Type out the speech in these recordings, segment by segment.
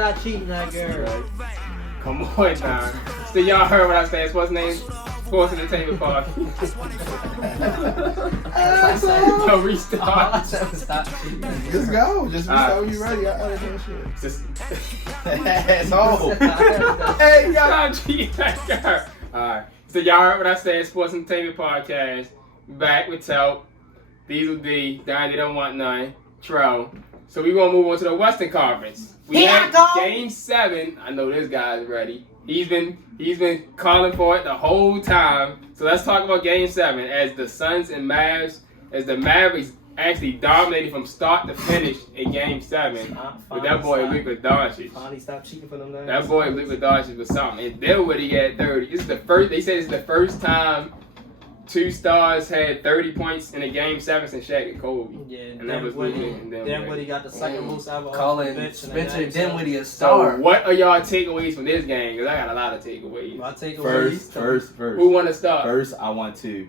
stop cheating that girl. Right. Come on, now. Still, y'all heard what I said. What's his name? Sports Entertainment Park. No, restart. I said stop cheating. Just go. Just restart when you ready. I other than shit. Just Asshole. Hey, y'all. stop cheating that girl. Alright. So y'all heard what I said. Sports Entertainment Podcast. Back with Telp. These will be Donnie Don't Want None. Trell. So we're gonna move on to the Western Conference. We have Game 7. I know this guy's ready. He's been calling for it the whole time. So let's talk about Game 7 as the Suns and Mavs, as the Mavericks actually dominated from start to finish in Game 7 with that boy Luka Doncic. Finally stop cheating for them. That boy Luka Doncic was something. And then when he had 30, this is the first. They said it's the first time two stars had 30 points in a Game 7 since Shaq and Kobe. Yeah, and that was Luka. And Dinwiddie got the second most ever. Calling Spencer Dinwiddie a star. So what are y'all takeaways from this game? Because I got a lot of takeaways. My takeaways. First. Who want to start? First, I want to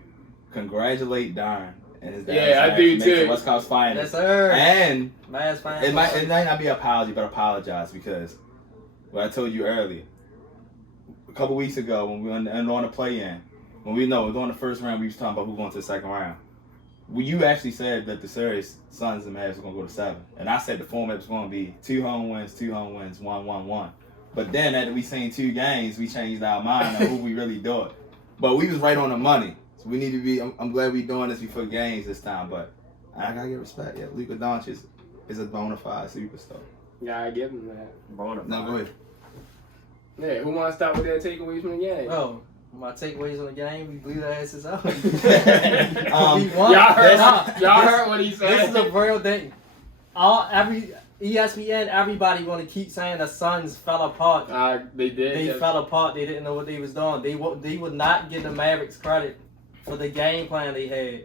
congratulate Darn and his dad. Yeah, I do too. West Coast finals. Yes, sir. And Mavs finals. it might not be an apology, but apologize because what I told you earlier, a couple weeks ago when we were on the play-in, when we know it was on the first round, we was talking about who going to the second round. Well, you actually said that the series Suns and Mavs were going to go to 7, and I said the format was going to be 2 home wins, 1-1-1. But then after we seen 2 games, we changed our mind on who we really thought. But we was right on the money. So we need to be. I'm glad we doing this before games this time. But I gotta get respect. Yeah, Luka Doncic is a bona fide superstar. Yeah, I give him that. Bona No, go ahead. Yeah, who want to start with their takeaways from the game? Oh, my takeaways on the game, we blew their asses out. Um, We won. Y'all heard what he said. This is a real thing. Every ESPN, everybody want to keep saying the Suns fell apart. They did. They fell apart. They didn't know what they was doing. They would not give the Mavericks credit for the game plan they had.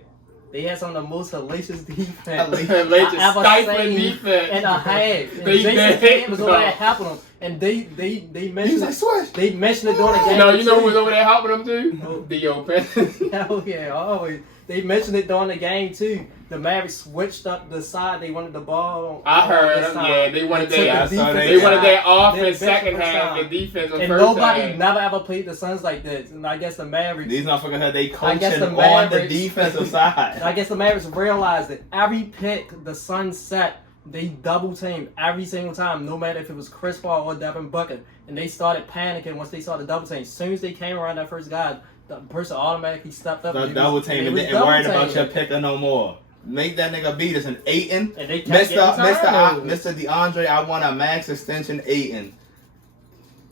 They had some of the most hellacious defense. Stifling defense. And a half. And They Jason did. Kidd was over there helping them. And they mentioned He's like, swish. They mentioned it during the game. You know who was over there helping them too? Who? Dio Pence. Hell yeah, always. They mentioned it during the game too. The Mavericks switched up the side they wanted the ball on. I heard them. Yeah, they wanted their offense second half and defense on and first nobody half. never ever played the Suns like this. And I guess the Mavericks. These motherfuckers had they coaching guess the on the Mavericks- defensive side. I guess the Mavericks realized that every pick the Suns set, they double teamed every single time, no matter if it was Chris Paul or Devin Booker. And they started panicking once they saw the double team. As soon as they came around that first guy, the person automatically stepped up. The double team and didn't worry about your picker no more. Make that nigga beat us. And Ayton, And they kept Mr. DeAndre, I want a max extension Ayton.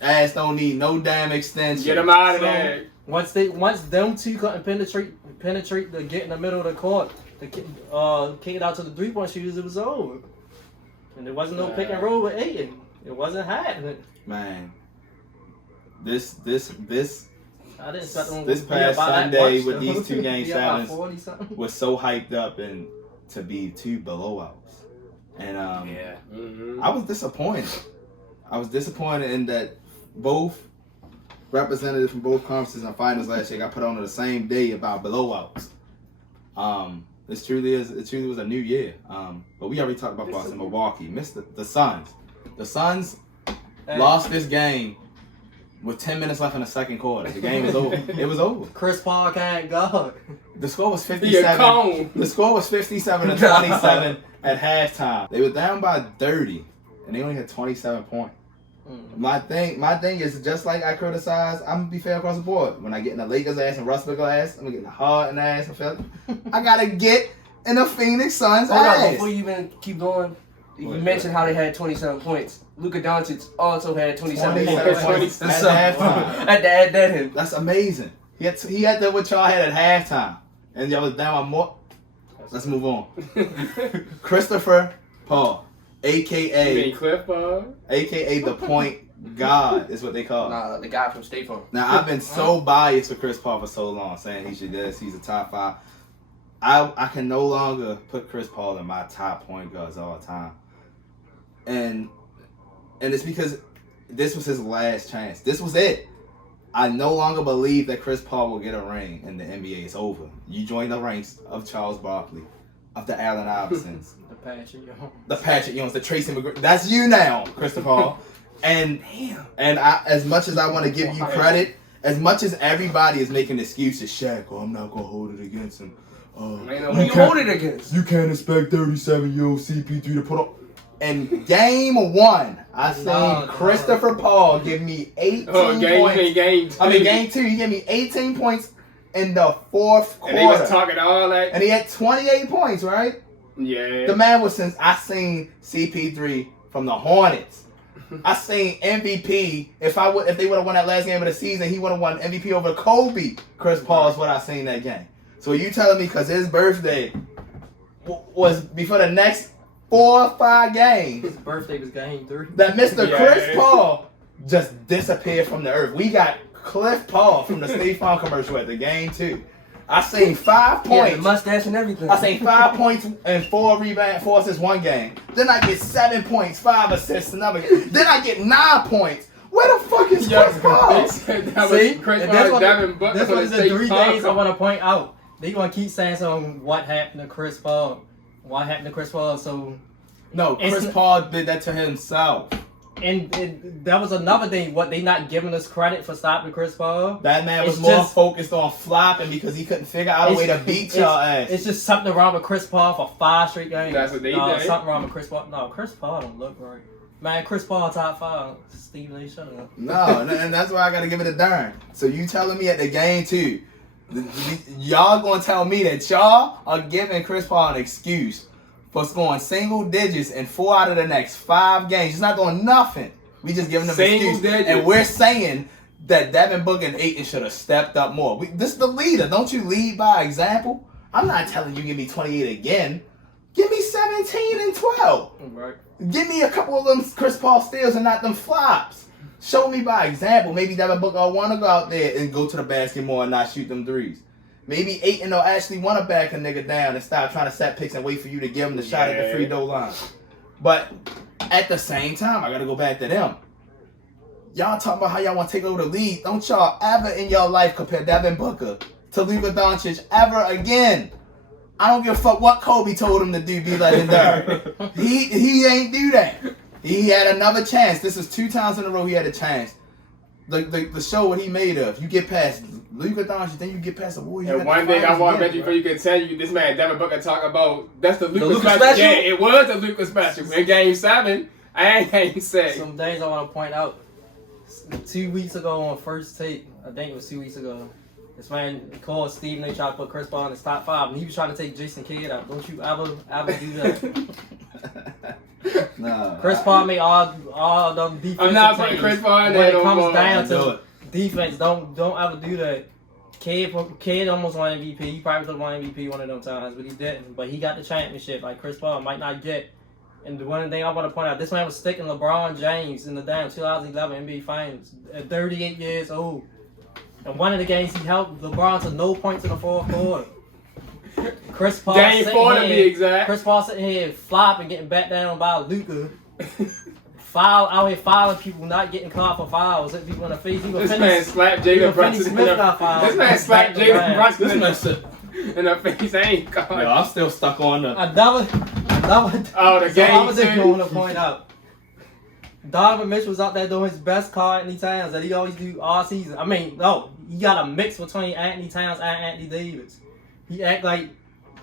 Ass don't need no damn extension. Get him out of there. Once them two couldn't penetrate to get in the middle of the court, to kick it out to the 3-point shooters, it was over. And there wasn't no pick and roll with Ayton. It wasn't happening. Man, this I didn't expect them this to be past about that Sunday much, with though. these 2 game Be about 7s 40 something. was so hyped up and to be 2 blowouts. And Yeah. Mm-hmm. I was disappointed. I was disappointed in that both representatives from both conferences and finals last year got put on the same day about blowouts. It truly was a new year. But we already talked about Boston, Milwaukee. Missed the Suns. The Suns lost this game with 10 minutes left in the second quarter. The game is over. It was over. Chris Paul can't guard. The score was He a 57. cone. The score was 57 to 27 at halftime. They were down by 30, and they only had 27 points. My thing is just like I criticize. I'm gonna be fair across the board. When I get in the Lakers ass and Russell ass, I'm gonna get in the Harden ass. I gotta get in the Phoenix Suns Hold on, ass. before you even keep going, you What? mentioned how they had 27 points. Luka Doncic also had 27 27 points. points at halftime. Had to add that in. That's amazing. He had that what y'all had at halftime, and y'all was down by more. Let's move on. Christopher Paul, aka Cliff Paul? aka the point guard, is what they call him. Nah, the guy from State Farm. Now I've been so biased for Chris Paul for so long, saying he should this, he's a top 5. I can no longer put Chris Paul in my top point guards all the time, and it's because this was his last chance. This was it. I no longer believe that Chris Paul will get a ring in the NBA. It's over. You join the ranks of Charles Barkley, of the Allen Iversons, The Patrick Jones. the Patrick Ewings, the Tracy McGrady. That's you now, Christopher Paul. And Damn. as much as I want to give you credit, as much as everybody is making excuses, Shaq, I'm not gonna hold it against him. Who you hold it against? You can't expect 37-year-old CP3 to put up. In game 1, I seen Christopher Paul give me 18 points. Game 2. I mean, game 2, he gave me 18 points in the 4th quarter. And they was talking all that. And he had 28 points, right? Yeah. The man was since I seen CP3 from the Hornets. I seen MVP. If they would have won that last game of the season, he would have won MVP over Kobe. Chris Paul is what I seen that game. So you telling me because his birthday was before the next 4 or 5 games, His birthday was game 3. that Mr. Chris Paul just disappeared from the earth. We got Cliff Paul from the State Farm commercial at the game 2. I seen 5 Yeah, points. the mustache and everything. I seen 5 points and 4 rebounds, 4 assists one game. Then I get 7 points, 5 assists another game. Then I get 9 points. Where the fuck is Chris Paul? See, Chris and Paul, Devin Booker, that's one of the State 3 Farm things I want to point out. They gonna keep saying something. What happened to Chris Paul? What happened to Chris Paul? So, No, Chris Paul did that to himself. and that was another thing. What they not giving us credit for stopping Chris Paul? That man was It's more just- focused on flopping because he couldn't figure out a way to beat y'all ass. It's just something wrong with Chris Paul for 5 straight games. That's what they no, did. something wrong with Chris Paul. No, Chris Paul don't look right. Man, Chris Paul top 5. Stephen A. Shut up. No, and that's why I gotta give it a darn. So you telling me at the game 2, y'all gonna tell me that y'all are giving Chris Paul an excuse for scoring single digits in 4 out of the next 5 games. He's not doing nothing. We just giving him an Single excuse. digits. And we're saying that Devin Booker and Ayton should have stepped up more. This is the leader. Don't you lead by example? I'm not telling you give me 28 again. Give me 17 and 12. Right. Give me a couple of them Chris Paul steals and not them flops. Show me by example. Maybe Devin Booker will want to go out there and go to the basket more and not shoot them threes. Maybe Ayton will actually want to back a nigga down and stop trying to set picks and wait for you to give him the shot at the free throw line. But at the same time, I got to go back to them. Y'all talk about how y'all want to take over the league. Don't y'all ever in your life compare Devin Booker to Luka Doncic ever again. I don't give a fuck what Kobe told him to do, be legendary. He ain't do that. He had another chance. This is 2 times in a row he had a chance. The show what he made of. You get past Luka Doncic, then you get past the Warriors. And one thing I want to mention before you can tell you, this man Devin Booker talk about, that's the Luka Luka special. special? Yeah, it was the Luka special. In game 7, I ain't game 6. Some things I want to point out. 2 weeks ago on First Take, I think it was 2 weeks ago, this man called Stephen A. tried to put Chris Paul in his top 5, and he was trying to take Jason Kidd out. Don't you ever do that? Nah. Chris Paul made all them defense. I'm not putting Chris Paul in there When it no comes more. down Do to it. defense, don't ever do that. Kidd almost won MVP. He probably could have won MVP one of them times, but he didn't. But he got the championship. Like Chris Paul might not get. And the one thing I want to point out, this man was sticking LeBron James in the damn 2011 NBA Finals at 38 years old. And one of the games he helped LeBron to no points in the 4th quarter. Chris Paul Game sitting 4 to here- be exact. Chris Paul sitting here flopping, getting back down by Luka. Out here fouling people, not getting caught for fouls, hitting people in the face. This man slapped Jalen Brunson in the This man slapped Jalen Brunson This in the face. I ain't caught. Yo, I'm still stuck on the. Another. Oh, the So game I was just too. going to point out. Donovan Mitchell was out there doing his best card Anthony Towns that he always do all season. I mean, no, he got a mix between Anthony Towns and Anthony Davis. He act like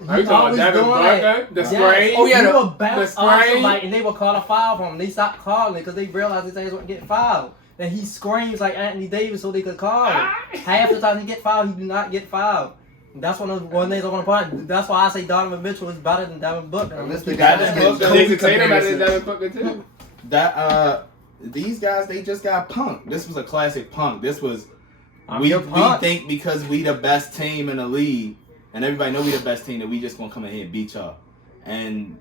Are you talking about Devin Booker? The spray? Oh, yeah, he the was bounce off spray? somebody and they would call a foul for him. They stopped calling it because they realized his ass wasn't getting fouled. Then he screams like Anthony Davis so they could call it. Half the time he get fouled, he do not get fouled. That's one things I want to point out. That's why I say Donovan Mitchell is better than Devin Booker. And this the guy that's getting Jason Kobe Tatum better than comparisons. Devin Booker too. That these guys they just got punked. This was a classic punk. This was I'm we your punk. think because we the best team in the league and everybody know we the best team that we just gonna come in here and beat y'all. And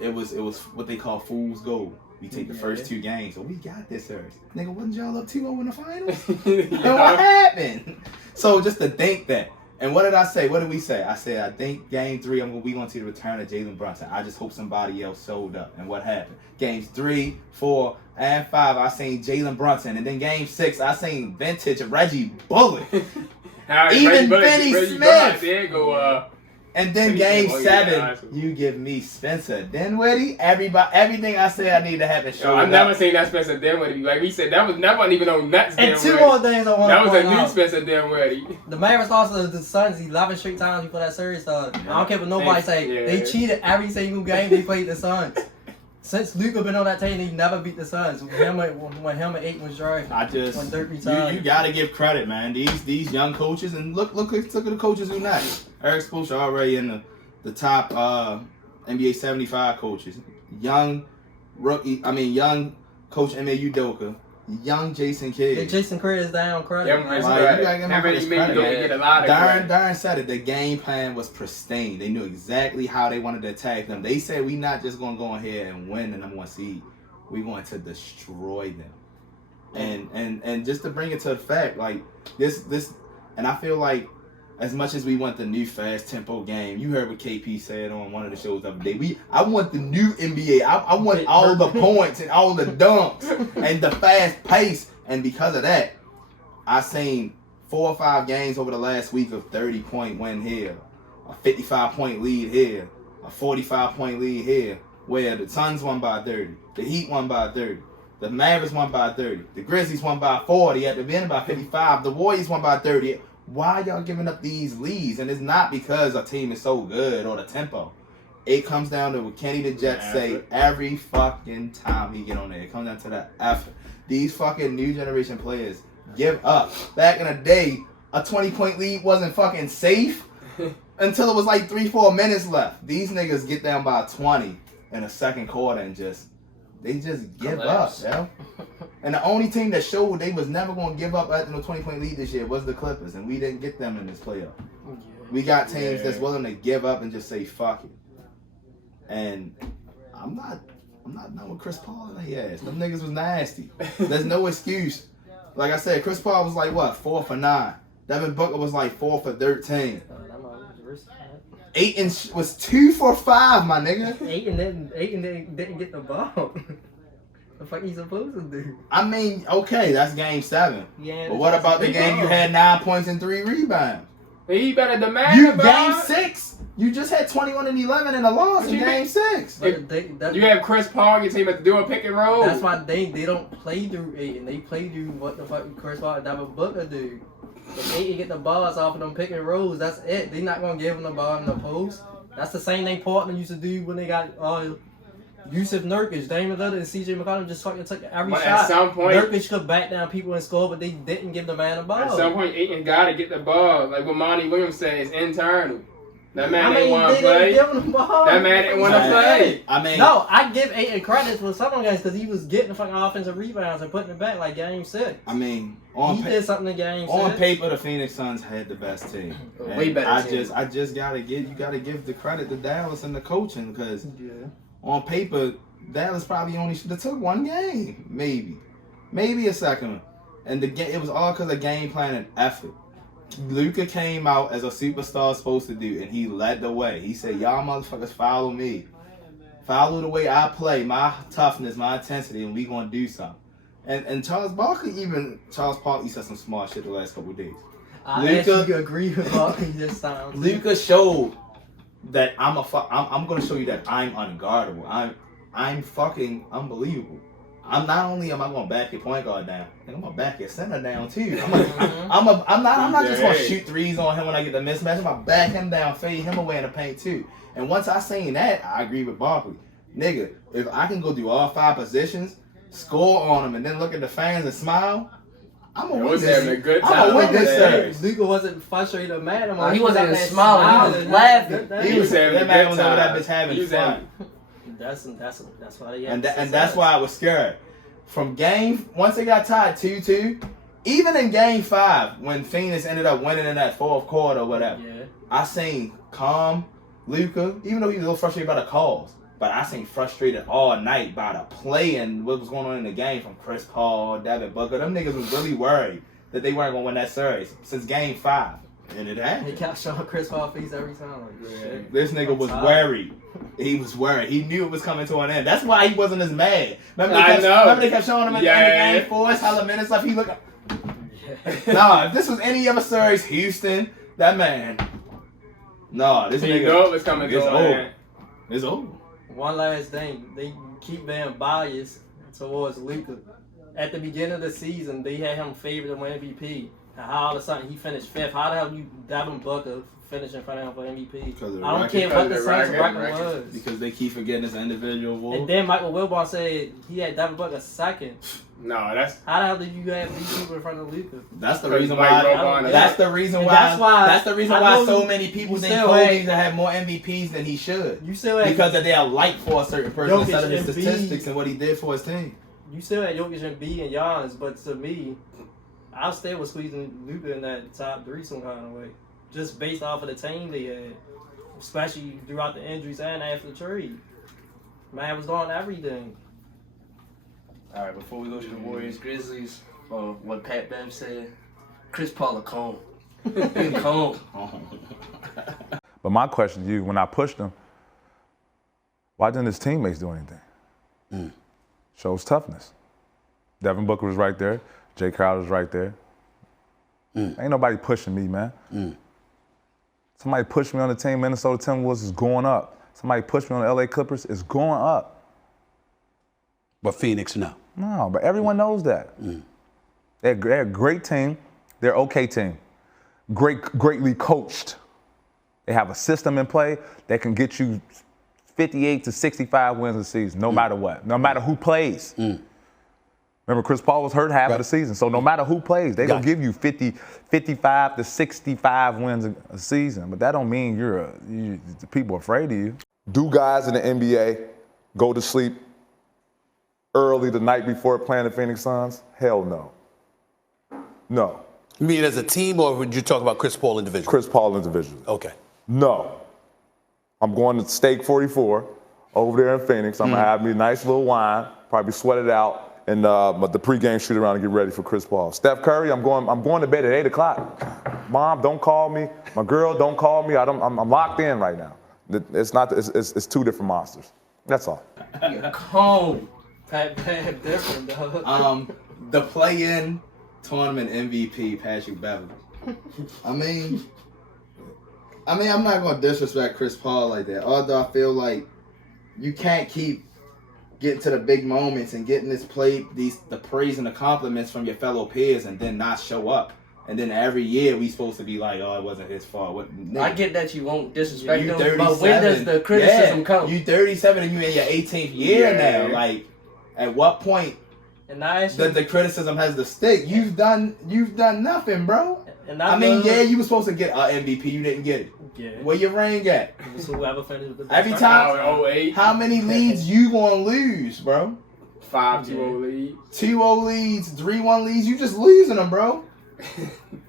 it was what they call fool's gold. We take the first 2 games, so we got this Earth. Nigga, wasn't y'all up 2-0 in the finals? And what happened? So just to think that. And what did I say? What did we say? I said, I think game 3, we going to see the return of Jalen Brunson. I just hope somebody else showed up. And what happened? Games 3, 4, and 5, I seen Jalen Brunson. And then game 6, I seen vintage Reggie Bullock. How Even Reggie Bullock- Benny Reggie Smith. Bullock did go And then game 7, you give me Spencer Dinwiddie. Everything I said I need to happen. Yo, I've never seen that Spencer Dinwiddie. Like we said, that wasn't even on Nets. And two more things I want to That was point a new out. Spencer Dinwiddie. The Mavs lost to the Suns 11 straight times before that series started. I don't care what nobody say. Yeah. They cheated every single game they played the Suns. Since Luka been on that team, he never beat the Suns. When him and Ayton was drafted. When Dirk retired. You gotta give credit, man. These young coaches, and look at the coaches who not. Eric Spoelstra already in the top NBA 75 coaches. Young coach Ime Udoka. Young Jason Kidd. Hey, Jason Kidd is down credit. Yeah, man. You gotta give him his credit. Get a lot of credit. Darren said it. The game plan was pristine. They knew exactly how they wanted to attack them. They said, we not just going to go in here and win the number 1 seed. We're going to destroy them. And just to bring it to the fact, like, this, and I feel like as much as we want the new fast tempo game, you heard what KP said on one of the shows the other day. I want the new NBA. I want all the points and all the dunks and the fast pace. And because of that, I seen 4 or 5 games over the last week of 30-point win here, a 55-point lead here, a 45-point lead here, where the Suns won by 30, the Heat won by 30, the Mavericks won by 30, the Grizzlies won by 40, at the end by 55, the Warriors won by 30. Why y'all giving up these leads? And it's not because a team is so good or the tempo. It comes down to what Kenny the Jet say every fucking time he get on there. It comes down to that effort. These fucking new generation players give up. Back in the day, a 20-point lead wasn't fucking safe until it was like 3-4 minutes left. These niggas get down by 20 in the second quarter and they just give up, yo. And the only team that showed they was never going to give up after the 20-point lead this year was the Clippers, and we didn't get them in this playoff. We got teams that's willing to give up and just say fuck it. And I'm not done with Chris Paul in their ass. Them niggas was nasty. There's no excuse. Like I said, Chris Paul was like what, 4 for 9. Devin Booker was like 4 for 13. Ayton was 2 for 5, my nigga. Ayton didn't get the ball. The fuck he supposed to do? I mean, okay, that's game 7. Yeah. But what about the game you had 9 points and 3 rebounds? He better demand game 6. You just had 21 and 11 in a loss in game 6. You have Chris Paul, your team has to do a pick and roll. That's why they don't play through Ayton. They play through what the fuck Chris Paul and Devin Booker do. If Ayton get the balls off of them pick and rolls, that's it. They not gonna give him the ball in the post. That's the same thing Portland used to do when they got Yusuf Nurkic, Damian Lillard, and CJ McCollum just fucking took every shot. At some point, Nurkic could back down people and score, but they didn't give the man the ball. At some point, Ayton gotta get the ball. Like what Monty Williams said, it's internal. That man didn't want to play. That man didn't want to play. No, I give Ayton credit for some of the guys because he was getting the fucking offensive rebounds and putting it back like game 6. I mean, he did something in game 6. On paper, the Phoenix Suns had the best team. Way better team. I just gotta give the credit to Dallas and the coaching because on paper, Dallas probably only should have took 1 game, maybe a second one, and it was all because of game plan and effort. Luka came out as a superstar supposed to do, and he led the way. He said, y'all motherfuckers follow me. Follow the way I play, my toughness, my intensity, and we gonna do something. And Charles Barkley said some smart shit the last couple of days. I actually agree with Barkley this time. Luka showed that I'm gonna show you that I'm unguardable. I'm fucking unbelievable. I'm not only am I gonna back your point guard down, I'm gonna back your center down too. I'm not just gonna shoot threes on him when I get the mismatch. I'm gonna back him down, fade him away in the paint too. And once I seen that, I agree with Barkley. Nigga, if I can go do all 5 positions, score on him, and then look at the fans and smile, I'm gonna win this. Having a good time. I'm gonna win this series. Luka wasn't frustrated or mad at him. He wasn't even smiling. He was laughing. He was having that man was over that bitch having fun. That's why they and that's why I was scared. From once they got tied 2-2, even in game 5, when Phoenix ended up winning in that 4th quarter or whatever, I seen calm Luka, even though he was a little frustrated by the calls, but I seen frustrated all night by the play and what was going on in the game from Chris Paul, Devin Booker. Them niggas was really worried that they weren't going to win that series since game 5. And it happened. They kept showing Chris Paul face every time. This nigga was worried. He was worried. He knew it was coming to an end. That's why he wasn't as mad. Remember they kept showing him at the end of game 4, how the minutes left. He looked. Nah, if this was any other series, Houston, that man. No, this So you nigga. know it's coming It's to over. an It's over. One last thing, they keep being biased towards Luka. At the beginning of the season, they had him favored to win MVP. And how all of a sudden he finished fifth? How the hell you Devin Booker finish in front of him for MVP? Because of the I don't record. care what the Because of Suns the record record. was. Because they keep forgetting it's an individual award. And then Michael Wilbon said he had Devin Booker second. No, that's How the hell did you have these people in front of Luka? That's the Because reason Mike why. Wilbon is- That's the reason And why. that's why I why know so you- many people you think still Kobe had- to have more MVPs than he should. You still had Because they are like for a certain person Jokic instead of his and statistics Embiid. and what he did for his team. You still had Jokic and B and Giannis, but to me, I still was squeezing Luka in that top three some kind of way, just based off of the team they had, especially throughout the injuries and after the trade. Man was doing everything. All right, before we go to the Warriors Grizzlies, what Pat Bevs said, Chris Paul a cone. He a cone. But my question to you, when I pushed him, why didn't his teammates do anything? Shows toughness. Devin Booker was right there. Jay Crowder was right there. Ain't nobody pushing me, man. Somebody pushed me on the team. Minnesota Timberwolves is going up. Somebody pushed me on the LA Clippers. It's going up. But Phoenix, no. No, but everyone knows that. They're a great team. They're okay team. Greatly coached. They have a system in play that can get you 58 to 65 wins a season, no matter what, no matter who plays. Remember, Chris Paul was hurt half of the season, so no matter who plays, they're going to give you 55 to 65 wins a season. But that don't mean the people are afraid of you. Do guys in the NBA go to sleep early the night before playing the Phoenix Suns? Hell no. No. You mean as a team, or would you talk about Chris Paul individually? Chris Paul individually. Okay. No. I'm going to Steak 44 over there in Phoenix. I'm going to have me a nice little wine, probably sweat it out, and the pregame shoot around and get ready for Chris Paul. Steph Curry, I'm going to bed at 8 o'clock. Mom, don't call me. My girl, don't call me. I'm locked in right now. It's two different monsters. That's all. He a cone. Pat Bev different, though. The play-in tournament MVP, Patrick Bevs. I mean, I'm not gonna disrespect Chris Paul like that. Although I feel like you can't keep getting to the big moments and getting the praise and the compliments from your fellow peers and then not show up. And then every year we supposed to be like, oh, it wasn't his fault. I get that you won't disrespect You him, but when does the criticism come? You 37 and you in your 18th year Yeah. now. Like, at what point And I actually, the criticism has to stick? You've done nothing, bro. and You were supposed to get an MVP. You didn't get it. Yeah. Where your ring at? It was whoever finished with the Every best time- record. 08, How many leads you gonna lose, bro? 5-2 lead. 2-0 leads, 3-1 leads. You just losing them, bro.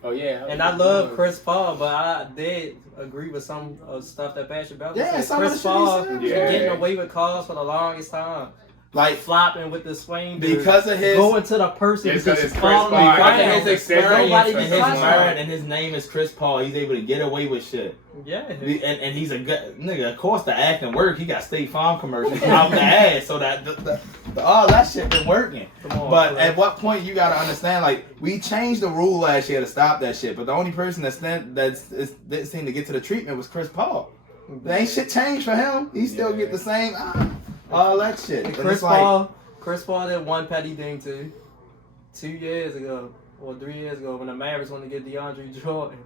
Oh yeah. And I love Chris Paul, but I did agree with some stuff that Patrick Bevs Yeah, said. some of the Chris shit he Paul said. been Yeah. getting away with calls for the longest time. Like, Flopping with the swing. because of his going to the person Yeah, who's because just it's Chris falling Paul. around. because of his Nobody experience and just his touched merit him. and his name is Chris Paul, he's able to get away with shit. Yeah. And he's a good nigga. Of course, the acting work. He got State Farm commercials out the ass, so that all that shit been working. Come on, But bro. at what point you gotta understand? Like, we changed the rule last year to stop that shit. But the only person that didn't seem to get to the treatment was Chris Paul. There ain't shit changed for him. He still get the same all that shit. And But Chris it's like, Paul did one petty thing too. 2 years ago, or 3 years ago, when the Mavs wanted to get DeAndre Jordan,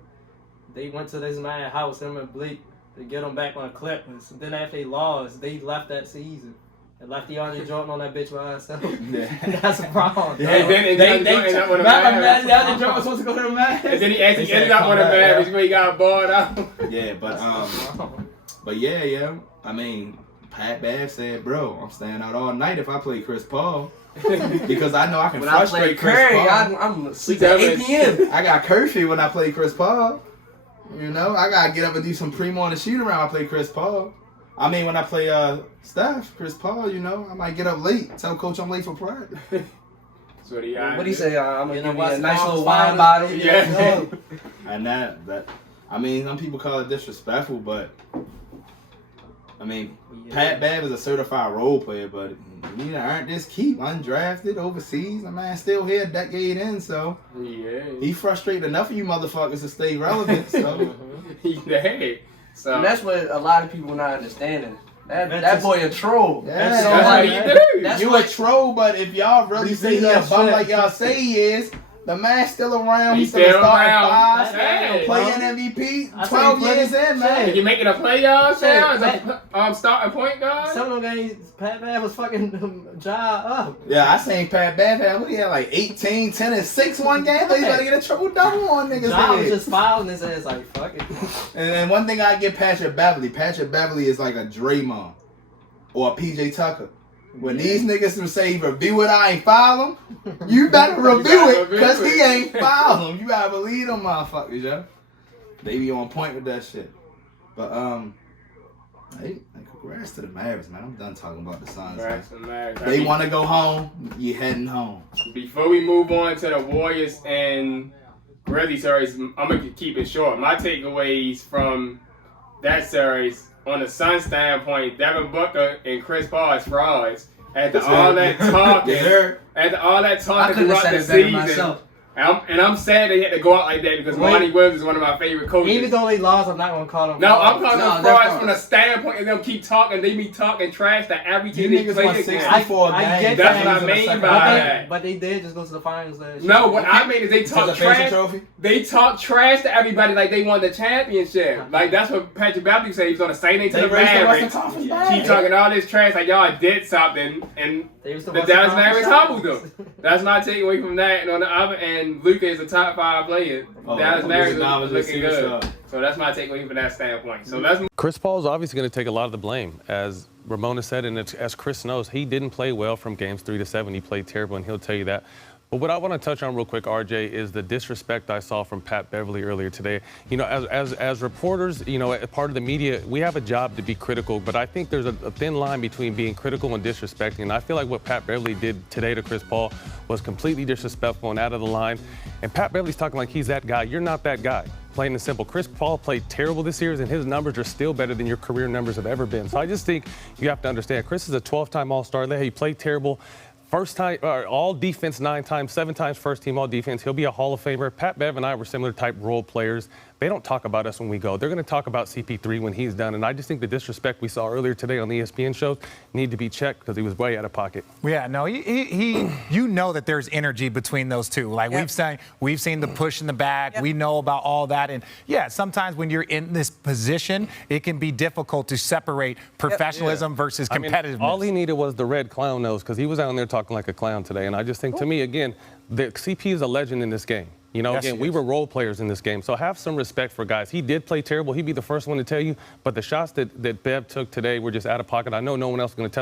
they went to this man's house, him and Blake, to get him back on the Clippers. And then after they lost, they left that season. And left DeAndre Jordan on that bitch by herself. Yeah. That's a problem. Yeah, And then they ended up with the Mavs. DeAndre Jordan was supposed to go to the Mavs. And then he actually They said, ended up "Come with a back, Mavs yeah." where he got balled out. Yeah, but yeah. I mean, Pat Bevs said, "Bro, I'm staying out all night if I play Chris Paul because I know I can When I play frustrate Chris Curry, Paul. I'm sleeping at 8 p.m. I got curfew when I play Chris Paul. You know, I gotta get up and do some pre-morning shoot around. I play Chris Paul. I mean, when I play Steph, Chris Paul, you know, I might get up late. Tell coach I'm late for practice. That's what he got. What do you say? I'm gonna You know give you a what's nice wrong little with wine finals? bottle. Yeah. And that, I mean, some people call it disrespectful, but I mean, Yeah. Pat Bevs is a certified role player, but he earned this keep undrafted overseas. The man still here a decade in, so Yeah. he frustrated enough of you motherfuckers to stay relevant. So Hey. So And that's what a lot of people not understanding. That boy a troll. Yeah. that's So, how like, you do. that's You what- a troll, but if y'all really say he a that bum shit. like y'all say he is, the man's still around. He's He's still still starting around. five, Hey. playing MVP, I 12 think years in, man. You making a playoffs Shit, now as a starting point guard? Some of them games, Pat Bevs was fucking job up. Yeah, I seen Pat Bevs had, what he had, like 18, 10, and 6 one game. He's about to get a triple-double on niggas' Job was head. just fouling his ass like, fuck it. And then one thing I give Patrick Beverly is like a Draymond or a PJ Tucker. When these niggas will say review it, I ain't foul him, you better review it because he ain't foul him. You gotta believe them motherfuckers, yo. They be on point with that shit. But hey, congrats to the Mavs, man. I'm done talking about the Suns. Man. They want to go home. You heading home. Before we move on to the Warriors and Grizzlies series, I'm gonna keep it short. My takeaways from that series, on the Suns standpoint, Devin Booker and Chris Paul as frauds. After all that talking, I couldn't have throughout said the it better season, myself. and I'm sad they had to go out like that because Monty Williams is one of my favorite coaches. Even though they lost, I'm not gonna call them. No, I'm calling them they're frauds frauds. from the standpoint of them keep talking. They be talking trash to every team You they niggas play won against. 64 I games. get That's that. what I mean by But that. but they did just go to the finals last year. No, what I mean is they Is talk that a Pacers trash. trophy? They talk trash to everybody like they won the championship. Like that's what Patrick Bevs said. He was on the same thing to They the raised the Western Mavericks. Conference Keep back. talking all this trash like y'all did something, and They was the Western Dallas Conference Mavericks humbled champions. them. That's my takeaway from that. And on the other end, Luka is a top 5 player. Dallas Mavericks was looking good. So that's my takeaway from that standpoint. So let's move. Chris Paul's obviously going to take a lot of the blame. As Ramona said, and as Chris knows, he didn't play well from games 3 to 7. He played terrible, and he'll tell you that. But what I want to touch on real quick, RJ, is the disrespect I saw from Pat Beverly earlier today. You know, as reporters, you know, as part of the media, we have a job to be critical, but I think there's a thin line between being critical and disrespecting. And I feel like what Pat Beverly did today to Chris Paul was completely disrespectful and out of the line. And Pat Beverly's talking like he's that guy. You're not that guy. Plain and simple. Chris Paul played terrible this year, and his numbers are still better than your career numbers have ever been. So I just think you have to understand, Chris is a 12-time All-Star. He played terrible. First time, all defense 9 times, 7 times first team all defense. He'll be a Hall of Famer. Pat Bev and I were similar type role players. They don't talk about us when we go. They're going to talk about CP3 when he's done. And I just think the disrespect we saw earlier today on the ESPN shows need to be checked because he was way out of pocket. Yeah, no, he you know that there's energy between those two. Like we've seen the push in the back. We know about all that. And yeah, sometimes when you're in this position, it can be difficult to separate professionalism versus competitiveness. All he needed was the red clown nose because he was out there talking like a clown today. And I just think, to me, again, the CP is a legend in this game. You know, Yes, again, we were role players in this game. So have some respect for guys. He did play terrible. He'd be the first one to tell you. But the shots that Bev took today were just out of pocket. I know no one else is going to tell